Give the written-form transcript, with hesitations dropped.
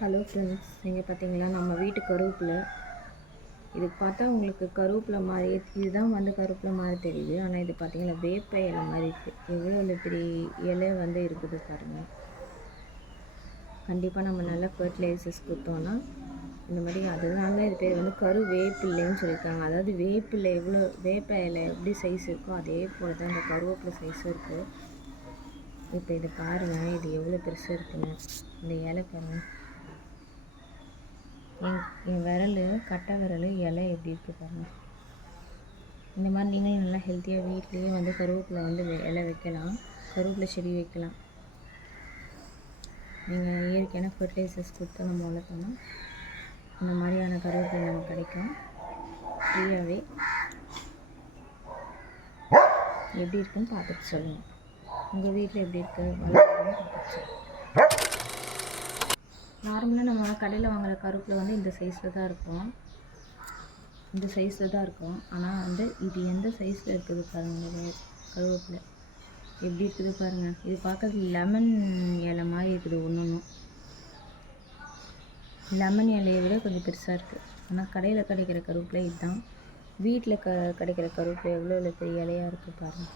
Hello friends, இங்கே பார்த்தீங்களா நம்ம வீட்டு கருவேப்பிலை. இது பார்த்தா உங்களுக்கு கருவேப்பிலை மாதிரி இதுதான் கருவேப்பிலை மாதிரி தெரியுது. ஆனால் இது பார்த்தீங்கன்னா வேப்ப இலை மாதிரி இருக்குது. எவ்வளோ பெரிய இலை இருக்குது பாருங்கள். கண்டிப்பாக நம்ம நல்லா ஃபர்டிலைசர்ஸ் கொடுத்தோன்னா இந்த மாதிரி அதனால இது பேர் கருவேப்பில்லைன்னு சொல்லியிருக்காங்க. அதாவது வேப்பிலை வேப்ப இலை எப்படி சைஸ் இருக்கோ அதே போல் தான் இந்த கருவேப்பிலை சைஸும் இருக்குது. இப்போ இதை பாருங்கள், இது எவ்வளோ பெருசாக இருக்குன்னு. இந்த இலை பாருங்கள், என் விரல் கட்டை விரல் இலை எப்படி இருக்குது பாருங்கள். இந்த மாதிரி நீங்களும் நல்லா ஹெல்த்தியாக வீட்லேயே கருவேப்பிலை இலை வைக்கலாம், கருவேப்பிலை செடி வைக்கலாம். நீங்கள் இயற்கையான ஃபர்டிலைசர்ஸ் கொடுத்து நம்ம வளர்த்தோம்னா இந்த மாதிரியான கருவேப்பிலை நமக்கு கிடைக்கும் ஃப்ரீயாகவே. எப்படி இருக்குன்னு பார்த்துட்டு சொல்லுங்கள். உங்கள் வீட்டில் எப்படி இருக்குது வளர்க்குறதுன்னு பார்த்துட்டு சொல்லுங்கள். நார்மலாக நம்ம கடையில் வாங்குகிற கருவேப்பிலை இந்த சைஸில் தான் இருக்கும், இந்த சைஸில் தான் இருக்கும். ஆனால் இது எந்த சைஸில் இருக்குது பாருங்கள். கருவேப்பிலை எப்படி இருக்குது பாருங்கள். இது பார்க்கறதுக்கு லெமன் இலை மாதிரி இருக்குது. ஒன்று லெமன் இலையை விட கொஞ்சம் பெருசாக இருக்குது. ஆனால் கடையில் கிடைக்கிற கருவேப்பிலை இதுதான். வீட்டில் கிடைக்கிற கருவேப்பிலை எவ்வளோ பெரிய இலையாக இருக்குது பாருங்கள்.